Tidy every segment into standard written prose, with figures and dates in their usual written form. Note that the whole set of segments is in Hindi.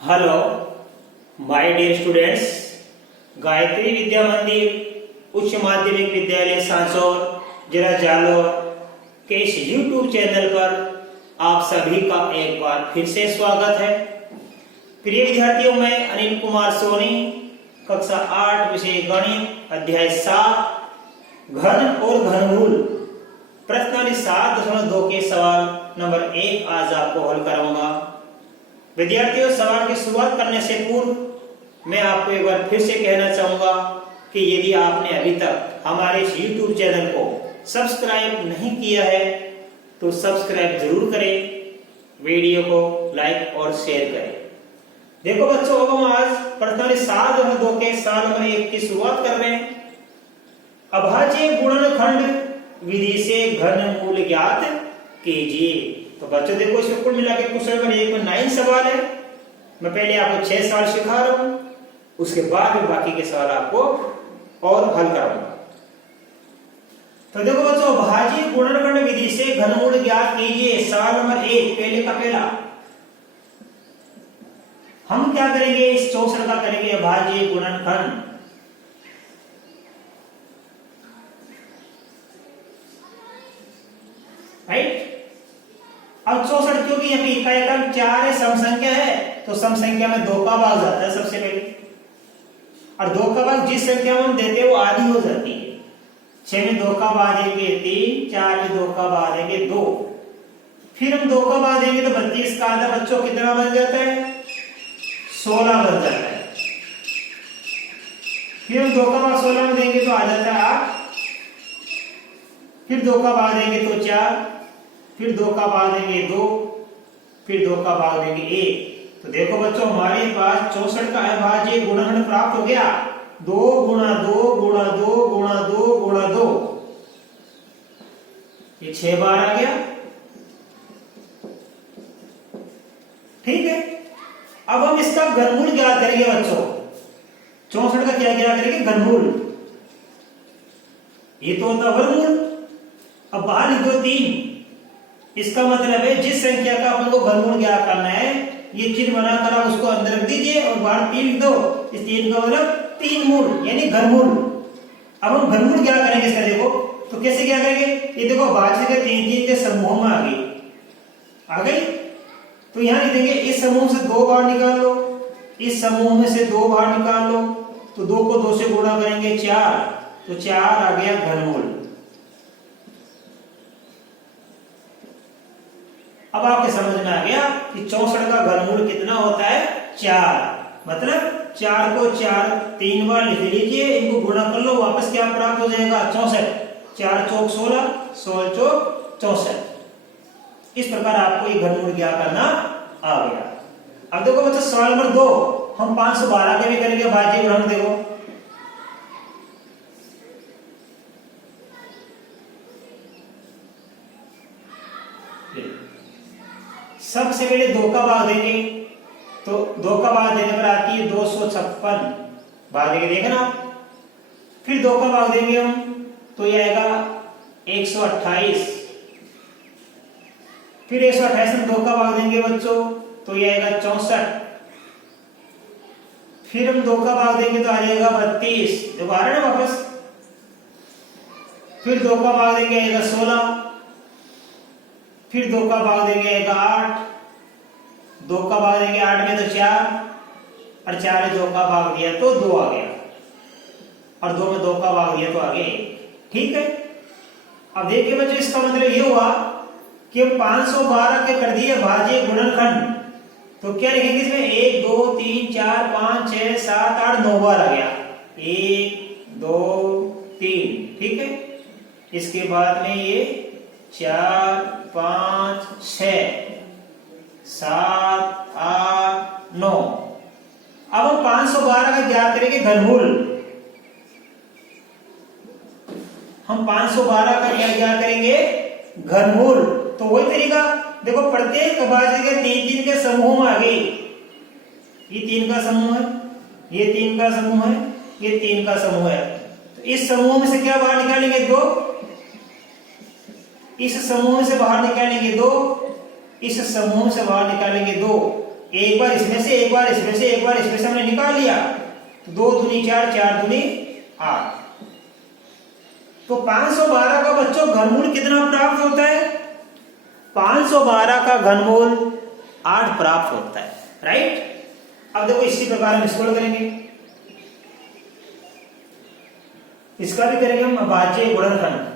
Hello my dear students, Gayatri Vidya Mandir Uchcha माध्यमिक विद्यालय सांसौर जिला जालौर के इस यूट्यूब चैनल पर आप सभी का एक बार फिर से स्वागत है। प्रिय विद्यार्थियों, मैं अनिल कुमार सोनी, कक्षा 8 विषय गणित अध्याय 7 घन और घनमूल प्रश्नावली 7.2 के सवाल नंबर 1 आज आपको हल कराऊंगा। विद्यार्थियों, सवाल की शुरुआत करने से पूर्व मैं आपको एक बार फिर से कहना चाहूंगा कि यदि आपने अभी तक हमारे इस YouTube चैनल को सब्सक्राइब नहीं किया है तो सब्सक्राइब जरूर करें, वीडियो को लाइक और शेयर करें। देखो बच्चों, अब हम आज प्रश्नावली 7.2 के सवाल नंबर 1 की शुरुआत कर रहे हैं। अभाज्य गुणनखंड विधि से घनमूल ज्ञात कीजिए। तो बच्चों देखो, इसमें कुल मिला के क्वेश्चन नंबर 1 में 9 सवाल है। मैं पहले आपको 6 सवाल सिखा रहा हूं, उसके बाद में बाकी के सवाल आपको और हल कराऊंगा। तो देखो बच्चों, अभाज्य गुणनखंड विधि से घनमूल ज्ञात कीजिए। सवाल नंबर 1 पहले का पहला हम क्या करेंगे, इस 64 का करेंगे अभाज्य गुणनखंड। राइट। अब 64 क्योंकि यहाँ पे इकाई 4 है, सम संख्या है, तो सम संख्या में 2 का भाग जाता है सबसे पहले, और 2 का भाग जिस संख्या में हम देते हैं वो आधी हो जाती है। 6 में 2 का भाग देंगे 3, 4 में 2 का भाग देंगे 2, फिर हम 2 का भाग देंगे तो 32 का आधा बच्चों कितना बन जाता है, 16 बन जाता है। फिर हम 2 का भाग 16 में देंगे तो आ जाता है 8, फिर 2 का भाग देंगे तो 4, फिर 2 का भाग देंगे 2, फिर 2 का भाग देंगे 1। तो देखो बच्चों, हमारे पास 64 का अभाज्य गुणनखंड प्राप्त हो गया। 2 गुणा 2 गुणा 2 गुणा 2 गुणा 2, ये 6 बार आ गया। ठीक है, अब हम इसका घनमूल ज्ञात करेंगे बच्चों। 64 का क्या ज्ञात करेंगे, घनमूल। ये तो होता वर्गमूल। अब बाहर लिखो 3, इसका मतलब है जिस संख्या का अपन को घनमूल ज्ञात करना है, ये चिन्ह बनाकर आप उसको अंदर रख दीजिए और बाहर 3 लिख दो। इस 3 का मतलब 3 मूल यानी घनमूल। अब हम घनमूल क्या करेंगे इसका, देखो तो कैसे क्या करेंगे। ये देखो भाज्य के 3 के समूह में आ गई। तो यहां लिख देंगे इस समूह से 2 बार निकाल लो, इस समूह में से 2 बार निकाल लो, तो 2 को 2 से गुणा करेंगे 4, तो 4 आ गया घनमूल। अब आपके समझ में आ गया कि 64 का घनमूल कितना होता है, 4। मतलब 4 को 3 बार लिख लीजिए, इनको गुणा कर लो, वापस क्या प्राप्त हो जाएगा, 64। 4 चौक 16, 16 चौक 64। इस प्रकार आपको ये घनमूल ज्ञात करना आ गया। अब देखो बच्चों, सवाल नंबर 2 हम 512 के भी करेंगे अभाज्य गुणनखंड। देखो सबसे पहले 2 का भाग देंगे, तो 2 का भाग देने पर आती है 256 भाग देंगे, देखे ना। फिर 2 का भाग देंगे हम, तो ये आएगा 128। फिर 128 में 2 का भाग देंगे बच्चों, तो ये आएगा 64। फिर हम 2 का भाग देंगे तो आ जाएगा 32, दोबारा ना वापस। फिर 2 का भाग देंगे आएगा 16, फिर 2 का भाग देंगे आएगा 8, 2 का भाग देंगे 8 में तो 4, और 4 में 2 का भाग दिया तो 2 आ गया, और 2 में 2 का भाग दिया तो आ गया 1। ठीक है। अब देखिए बच्चों, इसका मतलब ये हुआ कि 512 के कर दिए अभाज्य गुणनखंड, तो क्या लिखेंगे इसमें, 1 2 3 4 5 6 7 8 9 बार आ गया, 1 2 3। ठीक है, इसके बाद में ये 4 5 6 7 8 9। अब हम 512 का ज्ञात करेंगे घनमूल। हम 512 का क्या ज्ञात करेंगे, घनमूल। तो वही तरीका, देखो प्रत्येक अभाज्य के 3 के समूह में आ गई। ये 3 का समूह है, ये 3 का समूह है, ये 3 का समूह है। तो इस समूह में से क्या बाहर निकालेंगे, 2। इस समूह से बाहर निकालेंगे 2, इस समूह से बाहर निकालेंगे 2, एक बार इसमें से, एक बार इसमें से, एक बार इसमें से हमने निकाल लिया, तो 2 दूनी 4, 4 दूनी 8। तो 512 का बच्चों घनमूल कितना प्राप्त होता है? 512 का घनमूल 8 प्राप्त होता है, राइट। अब देखो इसी प्रकार हम इसको करेंगे, इसका भी करेंगे हम अभाज्य गुणनखंड।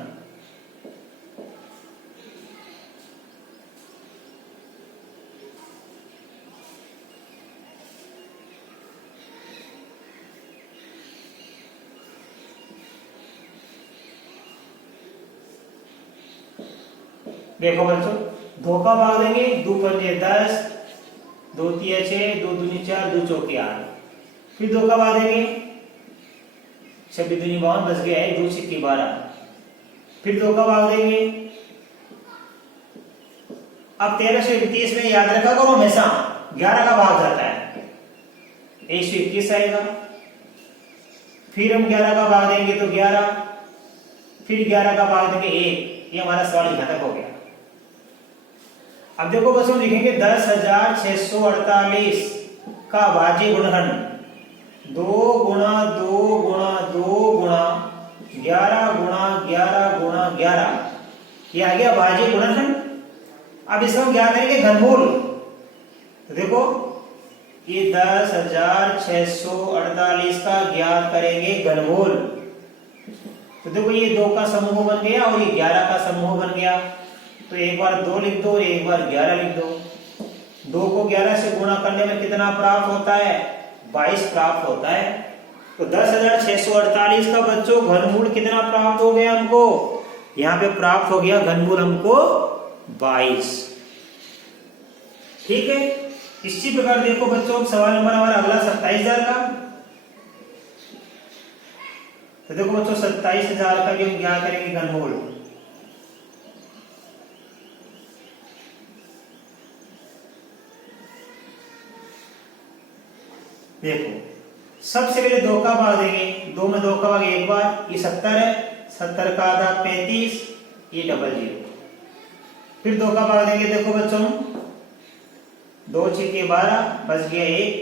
देखो बच्चों, 2 का भाग देंगे, 2 पंजे 10, 2 तिया 6, 2 दूनी 4, 2 चौके 8। फिर 2 का भाग देंगे, 26 दूनी 52 बच गया है, 2 छिक्के 12। फिर 2 का भाग देंगे। अब 1321 में याद रखा करो हमेशा 11 का भाग जाता है, 121 आएगा। फिर हम 11 का भाग देंगे तो 11, फिर 11 का भाग देंगे 1। ये हमारा सवाल यहां तक हो गया। अब देखो बच्चों लिखेंगे 10,648 का अभाज्य गुणनखंड 2 गुणा 2 गुणा 2 गुणा 11 गुणा 11 गुणा 11, ये आ गया अभाज्य गुणनखंड। अब इसको हम क्या करेंगे? घनमूल। तो देखो ये 10,648 का ज्ञात करेंगे घनमूल। तो देखो ये 2 का समूह बन गया और ये 11 का समूह बन गया। तो एक बार 2 लिख दो और एक बार 11 लिख दो। 2 को 11 से गुणा करने में कितना प्राप्त होता है? 22 प्राप्त होता है। तो 10,648 का बच्चों घनमूल कितना प्राप्त हो गया हमको? यहाँ पे प्राप्त हो गया घनमूल हमको 22। ठीक है। इसी प्रकार देखो बच्चों सवाल नंबर हमारा अगला 27,000 का। तो देखो बच्चों 27,000 का भी हम क्या करेंगे? घनमूल। देखो सबसे पहले 2 का भाग देंगे, 2 में 2 का भाग एक बार, ये 70 है, 70 का आधा 35, ये 00। फिर 2 का भाग देंगे, देखो बच्चों 2 छिक्के 12 बच गया 1,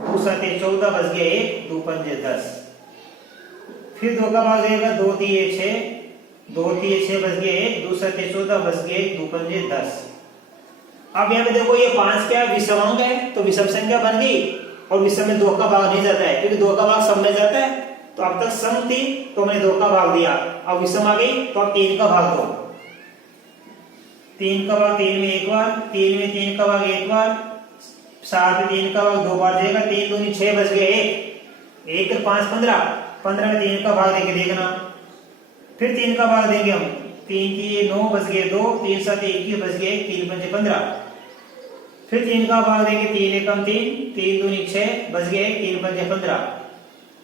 2 सते 14 बच गया 1, 2 पंजे 10। फिर 2 का भाग देगा, 2 तिये 6, 2 तिये 6 बच गया 1, 2 सते 14 बच गया 1, 2 पंजे 10। अब यहाँ पे देखो ये 5 क्या विषम अंक है, तो विषम संख्या बन गई और विषम में 2 का भाग नहीं जाता है, क्योंकि 2 का भाग सम में जाता है। तो अब तक सम थी तो मैंने 2 का भाग दिया, अब विषम आ गई तो अब 3 का भाग दो। 3 का भाग 3 में एक बार, 3 में 3 का भाग एक बार, 7 में 3 का भाग 2 बार जाएगा, 3 दूनी 6 बच गए 1, 1 और 5 15, 15 में 3 का भाग देंगे देखना। फिर 3 का भाग देंगे हम, 3 की 9 बच गए 2, 3 7 21 बच गए 3 पंजे 15। फिर 3 का भाग देंगे, 3 एकम 3, 3 दूनी 6 बच गए 3 पंजे 15।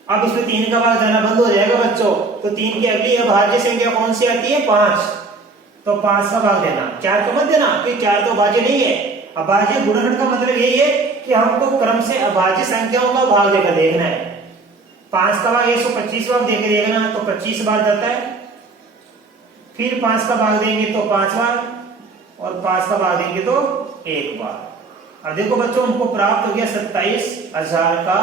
अब इसमें 3 का भाग जाना बंद हो जाएगा बच्चों, तो 3 की अगली अभाज्य संख्या कौन सी आती है? 5। तो 5 का भाग देना, 4 को मत देना क्योंकि 4 तो अभाज्य नहीं है। अभाज्य गुणनखंड का मतलब यही है कि हमको क्रम से अभाज्य संख्याओं का भाग देकर देखना है। 5 का भाग 125 बार देकर देखना, तो 25 बार जाता है। फिर 5 का भाग देंगे तो 5 बार, और 5 का भाग देंगे तो 1 बार। अब देखो बच्चों हमको प्राप्त हो गया 27,000 का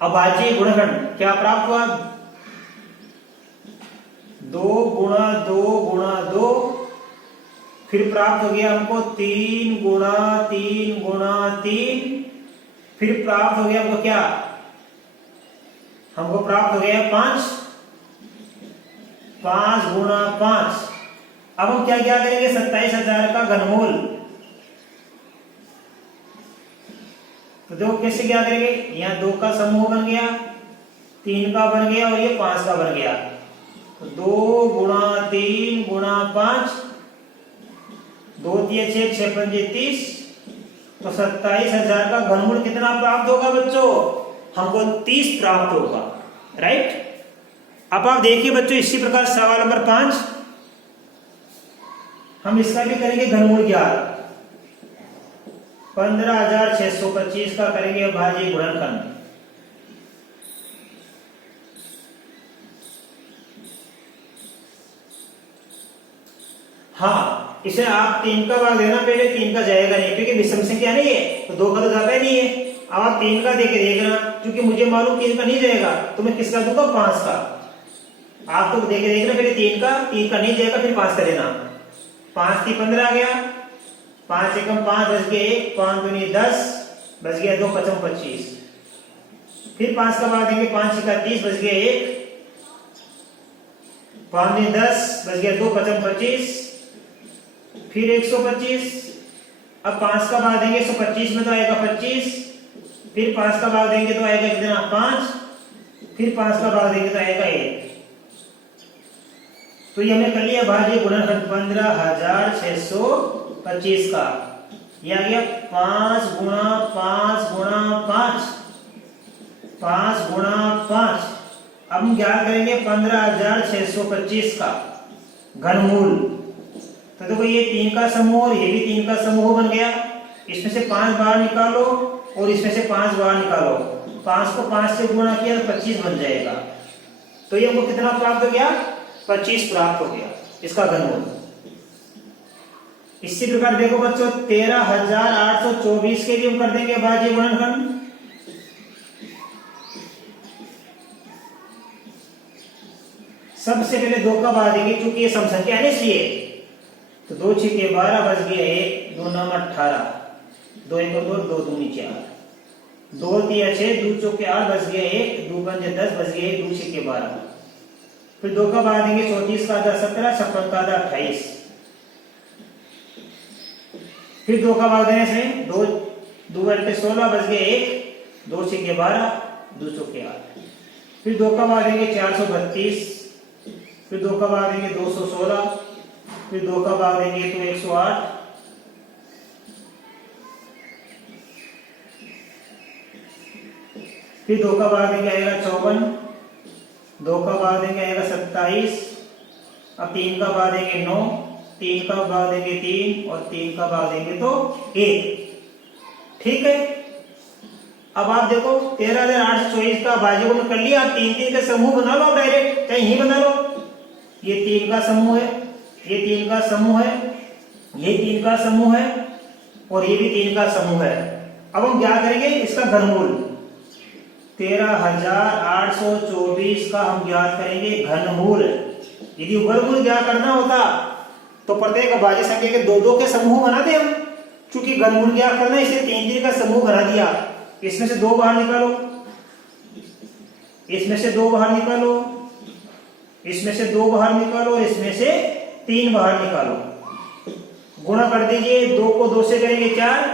अभाज्य गुणनखंड। क्या प्राप्त हुआ? 2 गुणा 2 गुणा 2, फिर प्राप्त हो गया हमको 3 गुणा 3 गुणा 3, फिर प्राप्त हो गया हमको क्या? हमको प्राप्त हो गया 5 गुणा 5। अब हम क्या क्या करेंगे? 27,000 का घनमूल। तो देखो कैसे क्या करेंगे? यहाँ 2 का समूह बन गया, 3 का बन गया और ये 5 का बन गया। तो 2 गुणा 3 गुणा 5, 2 तिये 6, 6 पंजे 30। तो 27,000 का घनमूल कितना प्राप्त होगा बच्चों? हमको 30 प्राप्त होगा, राइट। अब आप देखिए बच्चों इसी प्रकार सवाल नंबर 5 हम इसका भी करेंगे घनमूल ज्ञात। 15,625 का करेंगे अभाज्य गुणनखंड। हाँ इसे आप 3 का भाग देना, पहले 3 का जाएगा नहीं क्योंकि विषम संख्या नहीं है तो 2 का तो जाता ही नहीं है। अब आप 3 का देके देखना, क्योंकि मुझे मालूम 3 का नहीं जाएगा तो मैं किसका दूंगा, 5 का। आप तो देके देखना पहले 3 का नहीं जाएगा फिर 5 का देना। 5 की 15 आ गया, 5 एकम 5 बच गया 1, 5 दूनी 10 बच गया 2, 5 25। फिर 5 का भाग देंगे, 5 का 30 बच गया 1, 5 दूनी 10 बच गया 2, 5 25। फिर 125। अब 5 का भाग देंगे 125 में तो आएगा 25। फिर 5 का भाग देंगे तो आएगा कितना, 5। फिर 5 का भाग देंगे तो आएगा 1। तो ये हमने कर लिया भाज्य गुणनखंड 15,625 का। यह आ गया 5 गुणा 5 गुणा 5, 5 गुणा 5। अब हम ज्ञात करेंगे 15,625 का घनमूल। तो देखो ये 3 का समूह और ये भी 3 का समूह बन गया। इसमें से 5 बाहर निकालो और इसमें से 5 बाहर निकालो। 5 को 5 से गुणा किया तो 25 बन जाएगा। तो ये हमको कितना प्राप्त हो गया, 25 प्राप्त हो गया इसका घनमूल। इसी प्रकार देखो बच्चों 13,824 के लिए हम कर देंगे भाज्य गुणनखंड। सबसे पहले 2 का भाग देंगे क्योंकि ये सम संख्या है इसलिए। तो 2 छक्के 12 बच गया 1, 2 9 18, 2 1 2, 2 दूनी 4, 2 3 6, 2 चौके 8 बच गया 1, 2 5 10 बच गया 1, 2 छक्के 12। फिर 2 का भाग देंगे 34 का आधा 17, 56 का आधा 28। फिर 2 का भाग देने से 2 2 8 16 बच गया 1, 2 छक्के 12, 2 चौके 8। फिर 2 का भाग देंगे 432। फिर 2 का भाग देंगे 216। फिर 2 का भाग देंगे तो 108। फिर 2 का भाग देंगे आएगा 54। 2 का भाग देंगे आएगा 27। अब 3 का भाग देंगे 9, 3 का भाग देंगे 3 और 3 का भाग देंगे तो 1। ठीक है। अब आप देखो 13,824 का भाज्य गुण कर लिया। आप 3 का समूह बना लो, डायरेक्ट चाहे यही बना लो। ये 3 का समूह है, ये 3 का समूह है, ये 3 का समूह है और ये भी 3 का समूह है। अब हम क्या करेंगे, इसका घनमूल 13,824 का हम ज्ञात करेंगे घनमूल। यदि वर्गमूल ज्ञात करना होता तो प्रत्येक भाज्य संख्या के 2-2 के समूह बनाते हम। क्योंकि घनमूल ज्ञात करना इसे 3-3 का समूह बना दिया। इसमें से 2 बाहर निकालो, इसमें से 2 बाहर निकालो, इसमें से 2 बाहर निकालो, इसमें से 3 बाहर निकालो। गुणा कर दीजिए, 2 को 2 से करेंगे 4,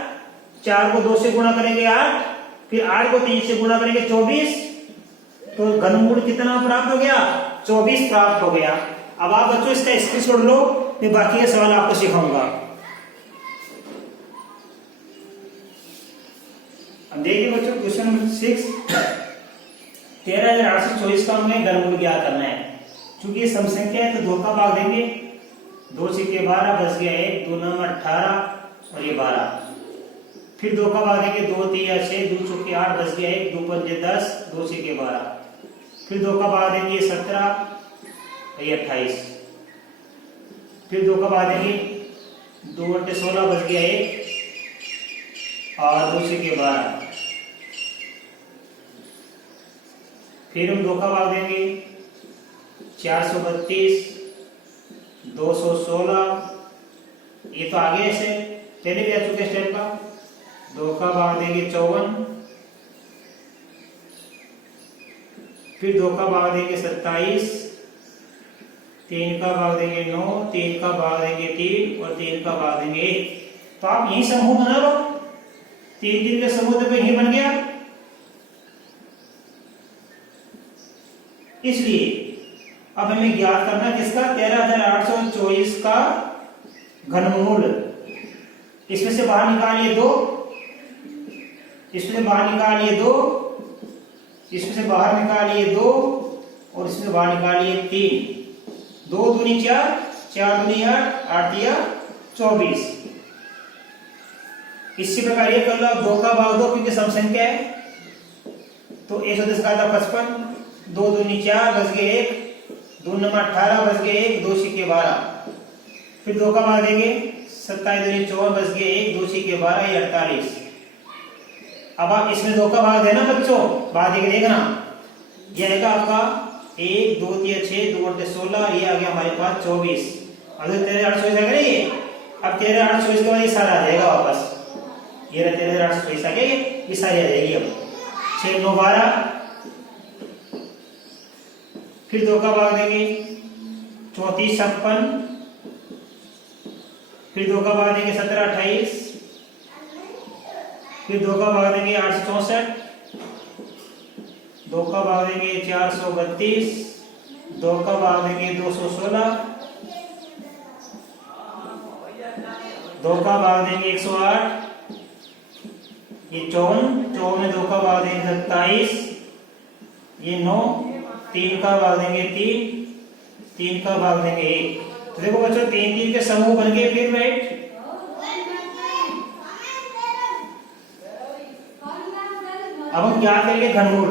4 को 2 से गुणा करेंगे 8, फिर 8 को 3 से गुणा करेंगे 24। तो घनमूल कितना प्राप्त हो गया, 24 प्राप्त हो गया। अब आप बच्चों इसका स्क्रीनशॉट लो, मैं बाकी के सवाल आपको सिखाऊंगा। अब देखिए बच्चों क्वेश्चन नंबर 6, 13,824 का हमें घनमूल ज्ञात करना है। क्योंकि ये सम संख्या है तो 2 का भाग देंगे, 2 छक्के 12 बच गया 1, 2 9 18 और ये 12। फिर 2 का भाग देंगे 2 3 6, 2 चौके 8 बच गया 1, 2 5 10, 2 छक्के 12। फिर 2 का भाग देंगे 17 और ये 28। फिर 2 का भाग देंगे 2 8 16 बच गया 1 और 2 छक्के 12। फिर हम 2 का भाग देंगे 432, 216, ये तो आगे ऐसे पहले भी आ चुके स्टेप का। 2 का भाग देंगे 54, फिर 2 का भाग देंगे 27, 3 का भाग देंगे 9, 3 का भाग देंगे 3 और 3 का भाग देंगे 1। तो आप यही समूह बना लो, 3 का समूह तो यही बन गया। इसलिए अब हमें ज्ञात करना किसका, 13,824 का घनमूल। इसमें से बाहर निकालिए 2, इसमें से बाहर निकालिए 2, इसमें से बाहर निकालिए 2 और इसमें बाहर निकालिए 3। 2 दूनी 4, 4 दूनी 8, 8 दिया 24। इसी प्रकार ये कर लो, 2 का भाग 2 क्योंकि सम संख्या है तो 110 का 55, 2 दूनी 4 बच गए 1, 2 9 18 बच गए 1, 2 छक्के 12। फिर 2 का भाग देंगे 27 दूनी 54 बच गए 1 2 6 के 12 ये 48। अब आप इसमें 2 का भाग देना बच्चों, भाग देके देखना ये आएगा आपका 1 2 3 6 2 8 16, ये आ गया हमारे पास 24। अब 13,824 आ गया ये। अब 13,824 के बाद ये सारा आ जाएगा वापस, ये 13,824 आ गया, ये सारी आ जाएगी। अब 6 9 12, फिर 2 का भाग देंगे 34 56, फिर 2 का भाग देंगे 17 28, फिर 2 का भाग देंगे 864, 2 का भाग देंगे 432, 2 का भाग देंगे 216, 2 का भाग देंगे 108, ये 54 में 2 का भाग देंगे 27, ये 9, 3 का भाग देंगे 3 का भाग देंगे 1। तो देखो बच्चों 3 3 के समूह बन गए फिर राइट। अब हम क्या करेंगे घनमूल,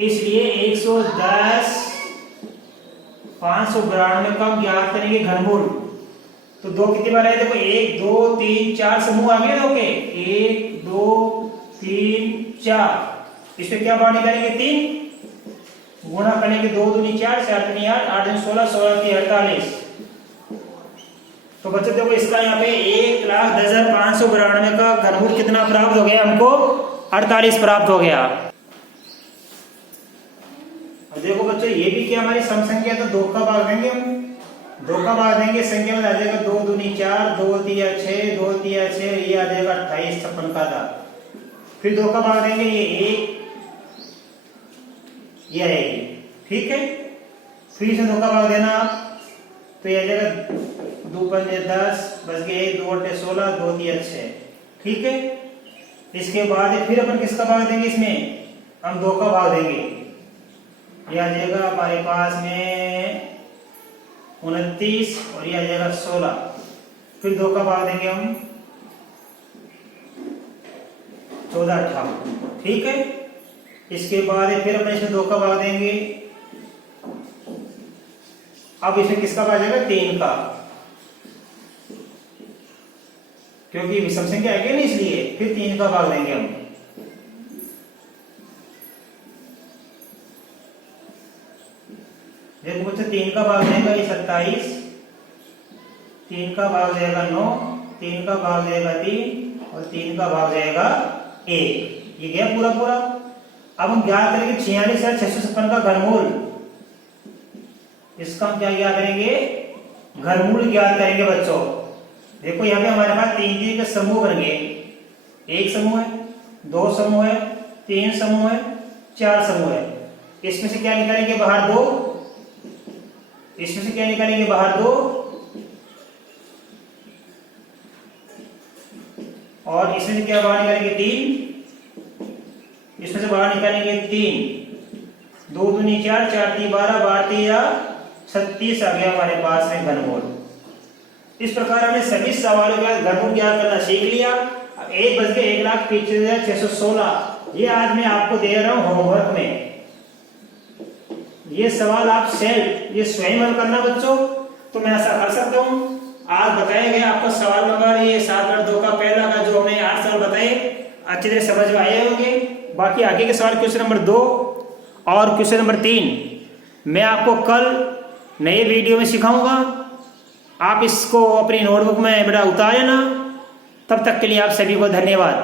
इसलिए 110 592 का हम ज्ञात करेंगे घनमूल। तो 2 कितनी बार आए, देखो 1 2 3 4 समूह आ गए 2 के, 1 2 3 4। इसमें क्या बाहर निकालेंगे 3, गुणा करेंगे 2 दूनी 4 4 दूनी 8 8 दूनी 16 16 तीन 48। तो बच्चों देखो इसका यहाँ पे 1,10,592 का घनमूल कितना प्राप्त हो गया हमको, 48 प्राप्त हो गया। अब देखो बच्चों ये भी क्या हमारी सम संख्या, तो 2 का भाग देंगे हम, 2 का भाग देंगे संख्या में आ जाएगा 2 दूनी 4 2 3 6 2 3 6, ये आ जाएगा 28 56 का था। फिर 2 का भाग देंगे ये 1, ये आएगी, ठीक है। फिर से 2 का भाग देना आप, तो ये आ जाएगा 2 5 10 बच गए 1 2 8 16 2 3 6, ठीक है। इसके बाद फिर अपन किसका भाग देंगे, इसमें हम 2 का भाग देंगे, ये आ जाएगा हमारे पास में 29 और ये आ जाएगा 16। फिर 2 का भाग देंगे हम 14 58, ठीक है। इसके बाद फिर अपन इसमें 2 का भाग देंगे, अब इसमें किसका भाग जाएगा 3 का, क्योंकि विषम संख्या है ना, इसलिए फिर 3 का भाग देंगे हम। देखो बच्चों 3 का भाग देगा ये 27, 3 का भाग जाएगा 9, 3 का भाग जाएगा 3 और 3 का भाग जाएगा 1, ये गया पूरा पूरा। अब हम ज्ञात करेंगे 46,656 का घनमूल, इसका हम क्या ज्ञात करेंगे, घनमूल ज्ञात करेंगे बच्चों। देखो यहाँ पे हमारे पास 3 3 के समूह बन गए, 1 समूह है 2 समूह है 3 समूह है 4 समूह है। इसमें से क्या निकालेंगे बाहर 2, इसमें से क्या निकालेंगे बाहर 2, और इसमें से क्या बाहर निकालेंगे 3, इसमें से बाहर निकालेंगे 3, 2 दूनी 4 4 3 12 12 3 36 आ गया हमारे पास में घनमूल। इस प्रकार हमने सभी सवालों का घनमूल ज्ञात करना सीख लिया। अब 1 बज के 1,25,616 ये आज मैं आपको दे रहा हूं होमवर्क में। ये सवाल आप सेल्फ ये स्वयं हल करना बच्चों, तो मैं ऐसा कर सकता हूं। आज बताया गया आपको सवाल नंबर ये 7/2 का पहला का जो हमने 8 सवाल बताए अच्छी तरह समझ में आए होंगे। बाकी आगे के सवाल क्वेश्चन नंबर 2 और क्वेश्चन नंबर 3 मैं आपको कल नए वीडियो में सिखाऊंगा। आप इसको अपनी नोटबुक में बेटा उतारे ना। तब तक के लिए आप सभी को धन्यवाद।